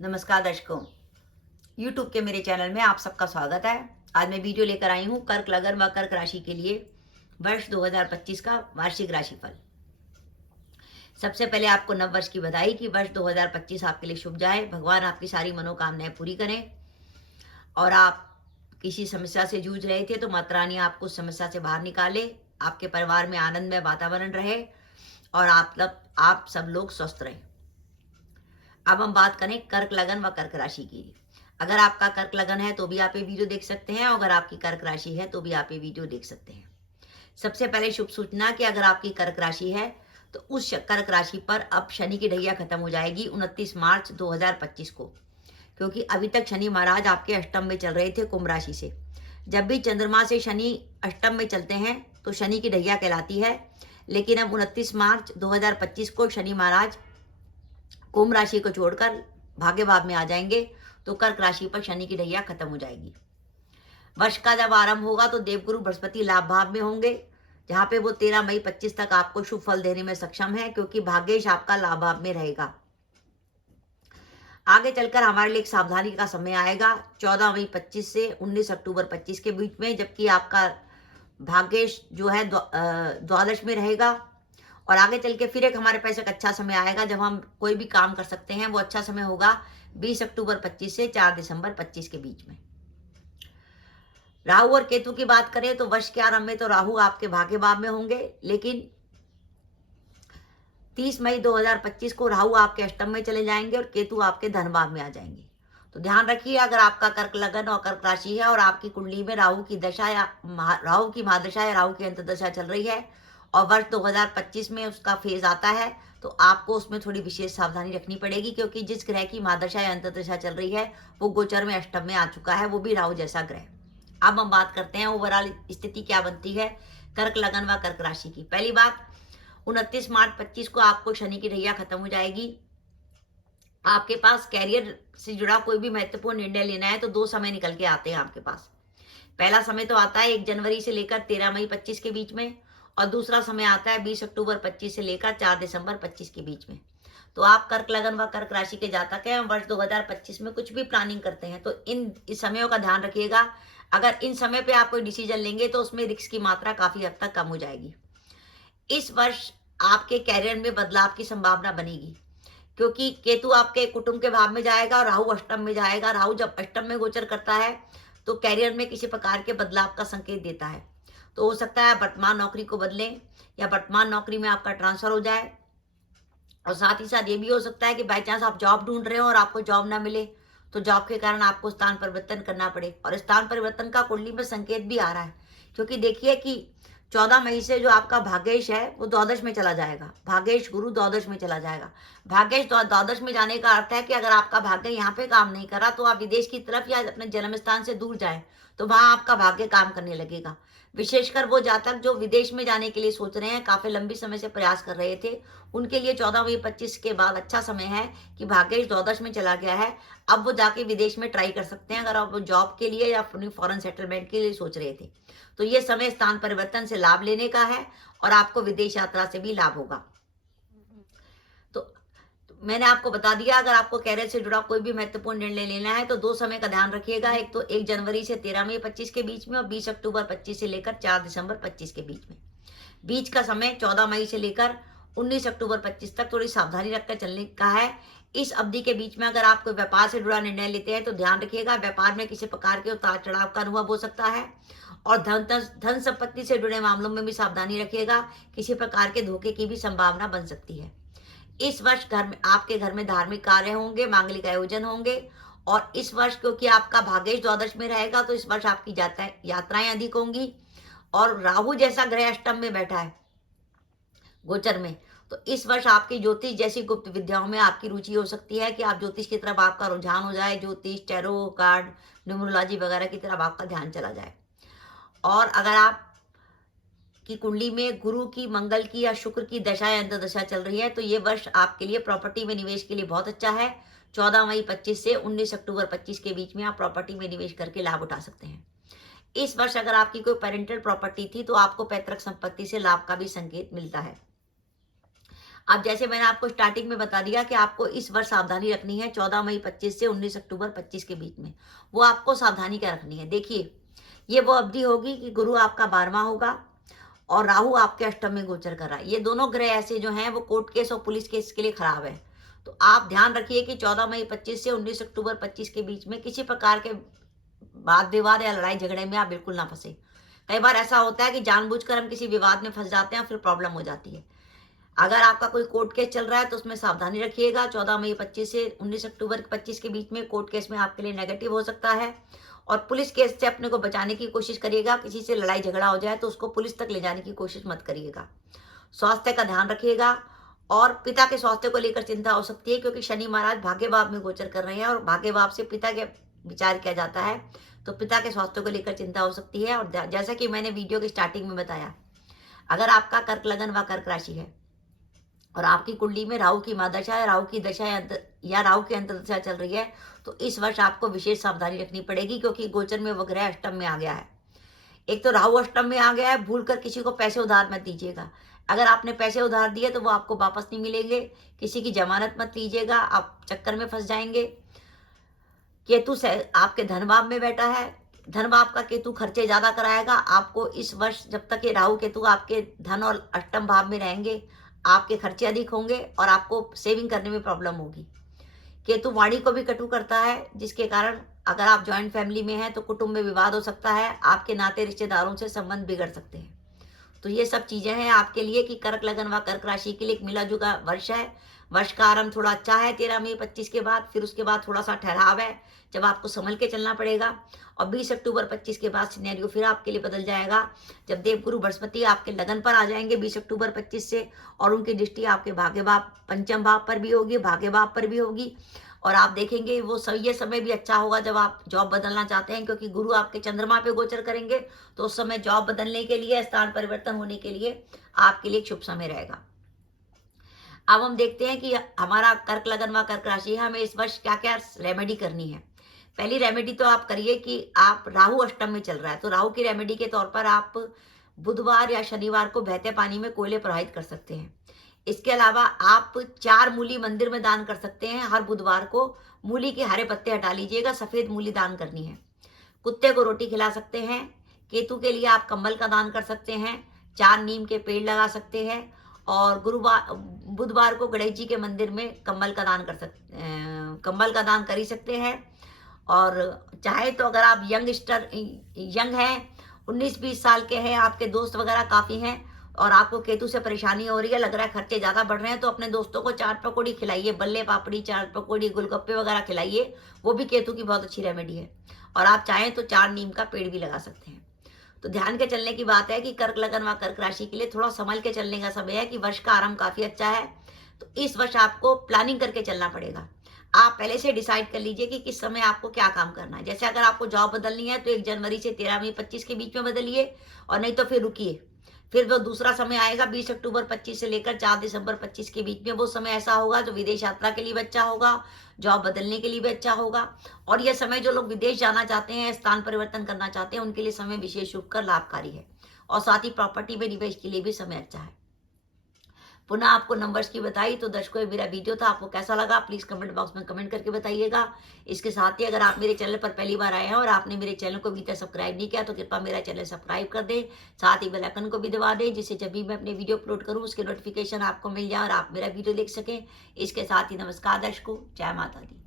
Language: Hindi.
नमस्कार दर्शकों, YouTube के मेरे चैनल में आप सबका स्वागत है। आज मैं वीडियो लेकर आई हूँ कर्क लग्न व कर्क राशि के लिए वर्ष 2025 का वार्षिक राशिफल। सबसे पहले आपको नव वर्ष की बधाई कि वर्ष 2025 आपके लिए शुभ जाए। भगवान आपकी सारी मनोकामनाएं पूरी करें और आप किसी समस्या से जूझ रहे थे तो माता रानी आपको उस समस्या से बाहर निकाले, आपके परिवार में आनंदमय वातावरण रहे और आप सब लोग स्वस्थ रहें। अब हम बात करें कर्क लगन व कर्क राशि की। अगर आपका कर्क लगन है तो भी आप ये वीडियो देख सकते हैं, अगर आपकी कर्क राशि है तो भी आप ये वीडियो देख सकते हैं। सबसे पहले शुभ सूचना कि अगर आपकी कर्क राशि है तो उस कर्क राशि पर अब शनि की ढैया खत्म हो जाएगी 29 मार्च 2025 को, क्योंकि अभी तक शनि महाराज आपके अष्टम में चल रहे थे कुंभ राशि से। जब भी चंद्रमा से शनि अष्टम में चलते हैं तो शनि की ढैया कहलाती है, लेकिन अब 29 मार्च 2025 को शनि महाराज कुंभ राशि को छोड़कर भाग्य भाव में आ जाएंगे, तो कर्क राशि पर शनि की ढैया खत्म हो जाएगी। वर्ष का जब आरंभ होगा तो देवगुरु बृहस्पति लाभ भाव में होंगे, जहां पे वो 13 मई 25 तक आपको शुभ फल देने में सक्षम है, क्योंकि भाग्येश आपका लाभ भाव में रहेगा। आगे चलकर हमारे लिए एक सावधानी का समय आएगा 14 मई 25 से 19 अक्टूबर 25 के बीच में, जबकि आपका भाग्येश जो है द्वादश में रहेगा। और आगे चल के फिर एक हमारे पास एक अच्छा समय आएगा जब हम कोई भी काम कर सकते हैं। वो अच्छा समय होगा 20 अक्टूबर 25 से 4 दिसंबर 25 के बीच में। राहु और केतु की बात करें तो वर्ष के आरंभ में तो राहु आपके भाग्य भाव में होंगे, लेकिन 30 मई 2025 को राहु आपके अष्टम में चले जाएंगे और केतु आपके धन भाव में आ जाएंगे। तो ध्यान रखिए, अगर आपका कर्क लगन और कर्क राशि है और आपकी कुंडली में राहु की दशा या राहु की महादशा या राहु की अंतर्दशा चल रही है और वर्ष 2025 में उसका फेज आता है, तो आपको उसमें थोड़ी विशेष सावधानी रखनी पड़ेगी, क्योंकि जिस ग्रह की महादशा या अंतर्दशा चल रही है वो गोचर में अष्टम में आ चुका है, वो भी राहु जैसा ग्रह। अब हम बात करते हैं ओवरऑल स्थिति क्या बनती है कर्क लगन व कर्क राशि की। पहली बात, 29 मार्च 25 को आपको शनि की ढैया खत्म हो जाएगी। आपके पास कैरियर से जुड़ा कोई भी महत्वपूर्ण निर्णय लेना है तो दो समय निकल के आते हैं आपके पास। पहला समय तो आता है 1 जनवरी से लेकर 13 मई 25 के बीच में, और दूसरा समय आता है 20 अक्टूबर 25 से लेकर 4 दिसंबर 25 के बीच में। तो आप कर्क लगन व कर्क राशि के जातक हैं, वर्ष 2025 में कुछ भी प्लानिंग करते हैं तो इस समयों का ध्यान रखिएगा। अगर इन समय पे आप कोई डिसीजन लेंगे तो उसमें रिस्क की मात्रा काफी हद तक कम हो जाएगी। इस वर्ष आपके कैरियर में बदलाव की संभावना बनेगी, क्योंकि केतु आपके कुटुंब के भाव में जाएगा और राहु अष्टम में जाएगा। राहु जब अष्टम में गोचर करता है तो कैरियर में किसी प्रकार के बदलाव का संकेत देता है। तो हो सकता है वर्तमान नौकरी को बदलें या वर्तमान नौकरी में आपका ट्रांसफर हो जाए, और साथ ही साथ ये भी हो सकता है कि बाई चांस आप जॉब ढूंढ रहे हो और आपको जॉब ना मिले तो जॉब के कारण आपको स्थान परिवर्तन करना पड़े, और स्थान परिवर्तन का कुंडली में संकेत भी आ रहा है। क्योंकि देखिए कि 14 मई से जो आपका भाग्येश है वो द्वादश में चला जाएगा, भाग्येश गुरु द्वादश में चला जाएगा। भाग्येश द्वादश में जाने का अर्थ है कि अगर आपका भाग्य यहाँ पे काम नहीं करा तो आप विदेश की तरफ या अपने जन्म स्थान से दूर जाए तो वहां आपका भाग्य काम करने लगेगा। विशेषकर वो जातक जो विदेश में जाने के लिए सोच रहे हैं, काफी लंबी समय से प्रयास कर रहे थे, उनके लिए 14 मई 25 के बाद अच्छा समय है कि भाग्येश द्वादश में चला गया है। अब वो जाके विदेश में ट्राई कर सकते हैं, अगर आप जॉब के लिए या अपनी फॉरेन सेटलमेंट के लिए सोच रहे थे तो ये समय स्थान परिवर्तन से लाभ लेने का है और आपको विदेश यात्रा से भी लाभ होगा। तो मैंने आपको बता दिया, अगर आपको कैरियर से जुड़ा कोई भी महत्वपूर्ण निर्णय लेना है तो दो समय का ध्यान रखिएगा। एक तो 1 जनवरी से 13 मई 25 के बीच में, और 20 अक्टूबर 25 से लेकर 4 दिसंबर 25 के बीच में। बीच का समय 14 मई से लेकर 19 अक्टूबर 25 तक थोड़ी सावधानी रखकर चलने का है। इस अवधि के बीच में अगर आप कोई व्यापार से जुड़ा निर्णय लेते हैं तो ध्यान रखिएगा, व्यापार में किसी प्रकार के उतार चढ़ाव का अनुभव हो सकता है, और धन संपत्ति से जुड़े मामलों में भी सावधानी रखिएगा, किसी प्रकार के धोखे की भी संभावना बन सकती है। इस वर्ष आपके घर में धार्मिक कार्य होंगे, मांगलिक आयोजन होंगे, और इस वर्ष क्योंकि आपका भाग्येश द्वादश में रहेगा तो इस वर्ष आपकी यात्राएं अधिक होंगी, और राहु जैसा ग्रह अष्टम में बैठा है गोचर में, तो इस वर्ष आपकी ज्योतिष जैसी गुप्त विद्याओं में आपकी रुचि हो सकती है कि आप ज्योतिष की तरफ आपका रुझान हो जाए, ज्योतिष, टैरो कार्ड, न्यूमरोलॉजी वगैरह की तरफ आपका ध्यान चला जाए। और अगर आप की कुंडली में गुरु की, मंगल की या शुक्र की दशा या अंतर्दशा चल रही है तो ये वर्ष आपके लिए प्रॉपर्टी में निवेश के लिए बहुत अच्छा है। 14 मई 25 से 19 अक्टूबर 25 के बीच में आप प्रॉपर्टी में निवेश करके लाभ उठा सकते हैं। इस वर्ष अगर आपकी कोई पेरेंटल प्रॉपर्टी थी तो आपको पैतृक संपत्ति से लाभ का भी संकेत मिलता है। अब जैसे मैंने आपको स्टार्टिंग में बता दिया कि आपको इस वर्ष सावधानी रखनी है 14 मई 25 से 19 अक्टूबर 25 के बीच में। वो आपको सावधानी क्या रखनी है। देखिए, ये वो अवधि होगी कि गुरु आपका 12वां होगा और राहु आपके अष्टम में गोचर कर रहा है। ये दोनों ग्रह ऐसे जो हैं वो कोर्ट केस और पुलिस केस के लिए खराब है। तो आप ध्यान रखिए कि 14 मई 25 से 19 अक्टूबर 25 के बीच में किसी प्रकार के वाद विवाद या लड़ाई झगड़े में आप बिल्कुल ना फंसे। कई बार ऐसा होता है कि जानबूझकर हम किसी विवाद में फंस जाते हैं, फिर प्रॉब्लम हो जाती है। अगर आपका कोई कोर्ट केस चल रहा है तो उसमें सावधानी रखिएगा। 14 मई 25 से 19 अक्टूबर 25 के बीच में कोर्ट केस में आपके लिए नेगेटिव हो सकता है। और पुलिस केस से अपने को बचाने की कोशिश करिएगा। किसी से लड़ाई झगड़ा हो जाए तो उसको पुलिस तक ले जाने की कोशिश मत करिएगा। स्वास्थ्य का ध्यान रखिएगा। और पिता के स्वास्थ्य को लेकर चिंता हो सकती है, क्योंकि शनि महाराज भाग्य भाव में गोचर कर रहे हैं और भाग्य भाव से पिता के विचार किया जाता है, तो पिता के स्वास्थ्य को लेकर चिंता हो सकती है। और जैसा कि मैंने वीडियो की स्टार्टिंग में बताया, अगर आपका कर्क लगन व कर्क राशि है और आपकी कुंडली में राहु की महादशा या राहु की दशा या राहु की अंतर्दशा चल रही है, तो इस वर्ष आपको विशेष सावधानी रखनी पड़ेगी, क्योंकि गोचर में वो ग्रह अष्टम में आ गया है। एक तो राहु अष्टम में आ गया है। भूल कर किसी को पैसे उधार मत दीजिएगा। अगर आपने पैसे उधार दिए तो वो आपको वापस नहीं मिलेंगे। किसी की जमानत मत लीजिएगा, आप चक्कर में फंस जाएंगे। केतु से आपके धन भाव में बैठा है। धन भाव का केतु खर्चे ज्यादा कराएगा आपको इस वर्ष। जब तक ये राहु केतु आपके धन और अष्टम भाव में रहेंगे, आपके खर्चे अधिक होंगे और आपको सेविंग करने में प्रॉब्लम होगी। केतु वाणी को भी कटु करता है, जिसके कारण अगर आप जॉइंट फैमिली में हैं तो कुटुंब में विवाद हो सकता है। आपके नाते रिश्तेदारों से संबंध बिगड़ सकते हैं। तो ये सब चीजें हैं आपके लिए कि कर्क लगन व कर्क राशि के लिए एक मिला जुला वर्ष है। वर्ष का आरंभ थोड़ा अच्छा है 13 मई 25 के बाद, फिर उसके बाद थोड़ा सा ठहराव है, जब आपको संभल के चलना पड़ेगा। और 20 अक्टूबर 25 के बाद सिनेरियो फिर आपके लिए बदल जाएगा, जब देवगुरु बृहस्पति आपके लगन पर आ जाएंगे 20 अक्टूबर 25 से, और उनकी दृष्टि आपके भाग्य भाव पंचम भाव पर भी होगी, भाग्य भाव पर भी होगी। और आप देखेंगे वो ये समय भी अच्छा होगा जब आप जॉब बदलना चाहते हैं, क्योंकि गुरु आपके चंद्रमा पे गोचर करेंगे, तो उस समय जॉब बदलने के लिए, स्थान परिवर्तन होने के लिए आपके लिए एक शुभ समय रहेगा। अब हम देखते हैं कि हमारा कर्क लगन व कर्क राशि है, हमें इस वर्ष क्या क्या रेमेडी करनी है। पहली रेमेडी तो आप करिए कि आप राहु अष्टम में चल रहा है, तो राहु की रेमेडी के तौर पर आप बुधवार या शनिवार को बहते पानी में कोयले प्रवाहित कर सकते हैं। इसके अलावा आप 4 मूली मंदिर में दान कर सकते हैं। हर बुधवार को मूली के हरे पत्ते हटा लीजिएगा, सफेद मूली दान करनी है। कुत्ते को रोटी खिला सकते हैं। केतु के लिए आप कंबल का दान कर सकते हैं। 4 नीम के पेड़ लगा सकते हैं। और बुधवार को गणेश जी के मंदिर में कंबल का दान कर ही सकते हैं। और चाहे तो अगर आप यंग हैं, 19-20 साल के हैं, आपके दोस्त वगैरह काफी हैं और आपको केतु से परेशानी हो रही है, लग रहा है खर्चे ज्यादा बढ़ रहे हैं, तो अपने दोस्तों को चाट पकौड़ी खिलाइए, बल्ले पापड़ी, चाट पकौड़ी, गोलगप्पे वगैरह खिलाइए। वो भी केतु की बहुत अच्छी रेमेडी है। और आप चाहें तो 4 नीम का पेड़ भी लगा सकते हैं। तो ध्यान के चलने की बात है कि कर्क लगन व कर्क राशि के लिए थोड़ा संभल के चलने का समय है, कि वर्ष का आरंभ काफी अच्छा है। तो इस वर्ष आपको प्लानिंग करके चलना पड़ेगा। आप पहले से डिसाइड कर लीजिए कि किस समय आपको क्या काम करना है। जैसे अगर आपको जॉब बदलनी है तो 1 जनवरी से 13 मई 25 के बीच में बदलिए, और नहीं तो फिर रुकिए। फिर वो दूसरा समय आएगा 20 अक्टूबर 25 से लेकर 4 दिसंबर 25 के बीच में। वो समय ऐसा होगा जो विदेश यात्रा के लिए भी अच्छा होगा, जॉब बदलने के लिए भी अच्छा होगा। और यह समय जो लोग विदेश जाना चाहते हैं, स्थान परिवर्तन करना चाहते हैं, उनके लिए समय विशेष रूप कर लाभकारी है। और साथ ही प्रॉपर्टी में निवेश के लिए भी समय अच्छा है। पुनः आपको नंबर्स की बताई। तो दर्शकों, मेरा वीडियो था, आपको कैसा लगा प्लीज कमेंट बॉक्स में कमेंट करके बताइएगा। इसके साथ ही अगर आप मेरे चैनल पर पहली बार आए हैं और आपने मेरे चैनल को अभी तक सब्सक्राइब नहीं किया तो कृपया मेरा चैनल सब्सक्राइब कर दें, साथ ही बेल आइकन को भी दबा दें, जिससे जब भी मैं अपने वीडियो अपलोड करूँ उसके नोटिफिकेशन आपको मिल जाए और आप मेरा वीडियो देख सकें। इसके साथ ही नमस्कार दर्शकों, जय माता दी।